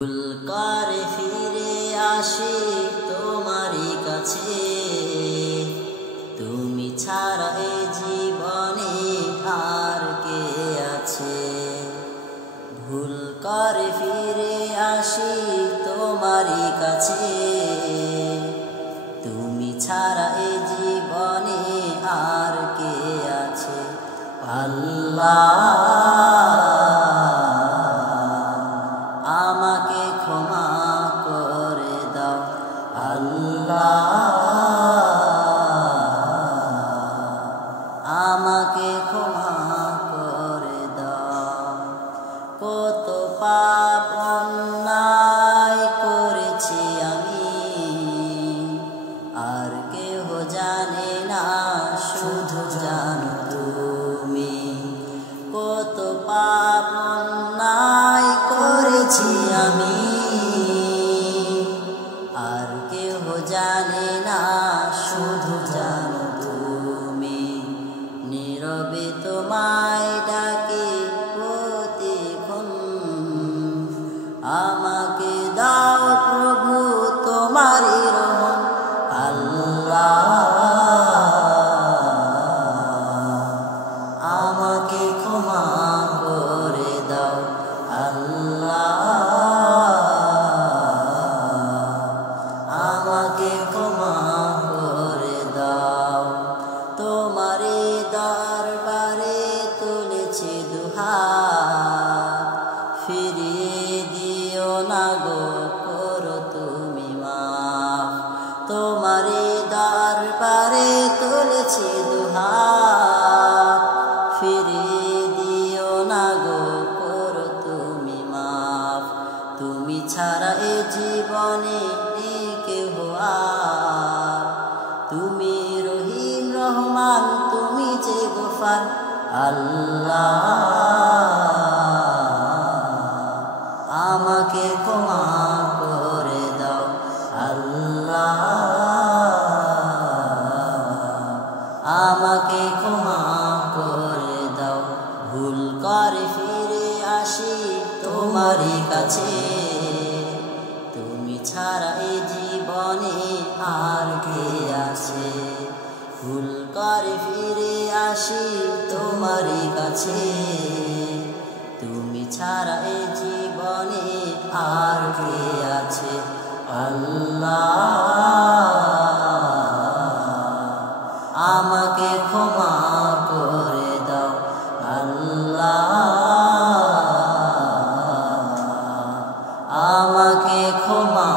ভুল করে ফিরে আসি তোমারই কাছে, তুমি ছাড়া এ জীবনে আর কে আছে। ভুল করে ফিরে আসি তোমারই কাছে, তুমি ছাড়া এ জীবনে আর কে আছে। আল্লাহ আমাকে ক্ষমা করে দাও, আল্লাহ আমাকে ক্ষমা করে দাও। কত পাপ অন্যায় করেছি আমি, আর কেহ জানে না শুধু জানো তুমি। কত পাপ অন্যায় করেছি আমি, আর কেহ জানে না শুধু জানো তুমি। নীরবে তোমায় ডাকি প্রতিক্ষণ, আমাকে দাও প্রভু তোমারই রহম। আল্লাহ আমাকে ক্ষমা করে দাও, আল্লাহ আমাকে ক্ষমা করে দাও। তোমারে দরবারে তুলেছি দুহাত, ফিরিয়ে দিও না গো করো তুমি মাফ। তোমারে দরবারে তুলেছি দুহাত, ফিরিয়ে দিও না গো করো তুমি মাফ। তুমি ছাড়া এ জীবনে নেই কেহ আর, তুমি রহিম রহমান তুমি যে গফার। আল্লাহ আমাকে ক্ষমা করে দাও, আল্লাহ আমাকে ক্ষমা করে দাও। ভুল করে ফিরে আসি তোমারই কাছে, তুমি ছাড়া এ জীবনে আর কে আছে। ভুল করে ফিরে আসি তোমারই কাছে, তুমি ছাড়া এ জীবনে আর কে আছে। আল্লাহ আমাকে ক্ষমা করে দাও, আল্লাহ আমাকে ক্ষমা